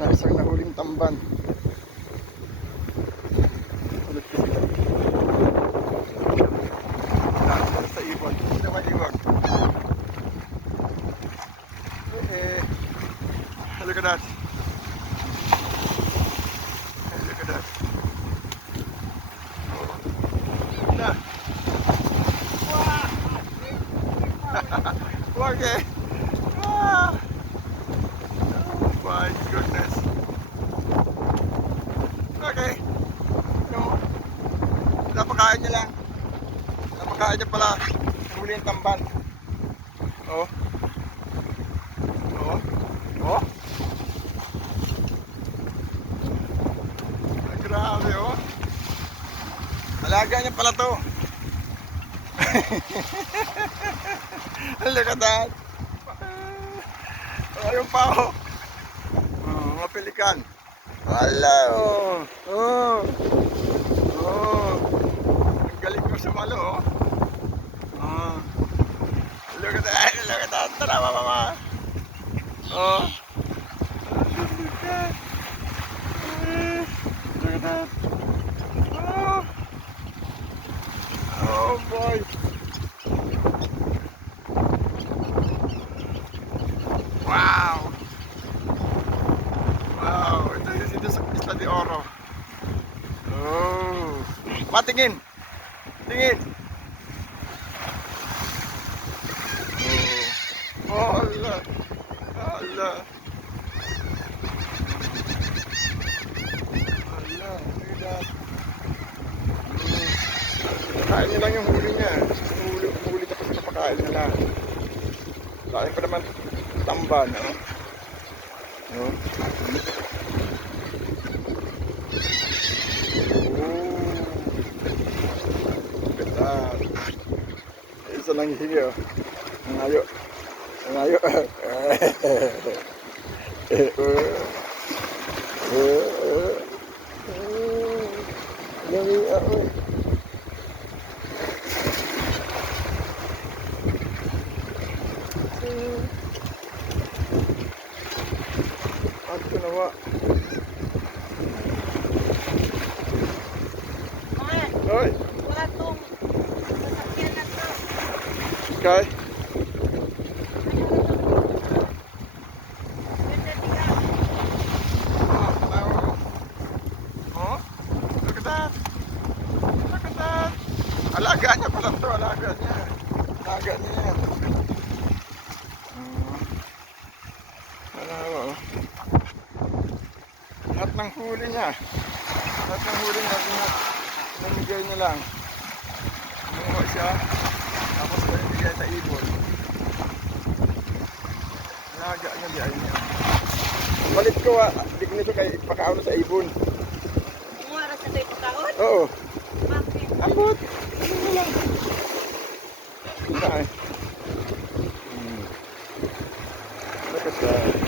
na isang nahuling tamban. Ulit ko sila. Sa ibon. Sino ba ibon? Look at that. Look at that. Na. Okay. Ah. Oh my goodness. Okay. No. Napakain niya lang. Napakain niya pala. Huli yung tamban. Oh. Oh. Oh. Grabe oh. Alaga niya pala to. Look at that. Ayun pa oh. Mga pelikan. Wala oh. Oh. Oh. Ang galing ko sa malo oh. Oh. Look at that. Look at that. Tara mama. Oh. Look at that. Look at that. Oh. Oh boy. Wow. Wow. Ito sa Isla de Oro. Oh. Patingin. Tingin. Oh. Hala. Hala. Hala. Look at that. Kain niya lang yung huli niya. Huli tapos napakain niya lang. Kain pa naman tamban. Oh. Oh. Ganda. Isa lang hihingi oh. Ang ayo. Ang ayo. Dami ako eh. At ko nawa. Hoy! Wala tong sasakyan na to. Okay. Pwede tiga. Oh, wow. Oh, look at that. Look at that. Alaga niya pala ito. Alaga niya. Alaga niya yan. Oh. Lahat ng huli niya. Lahat ng huli niya. Namigay niya lang. Kumuha siya. Tapos namigay sa ibon. Alaga niya. Diyan niya. Balit ko hindi ko nito kayo ipakaon sa ibon. Ang oras na tayo pagkaon? Oo. Bakit? Ambot. Ano mo lang. Look at that.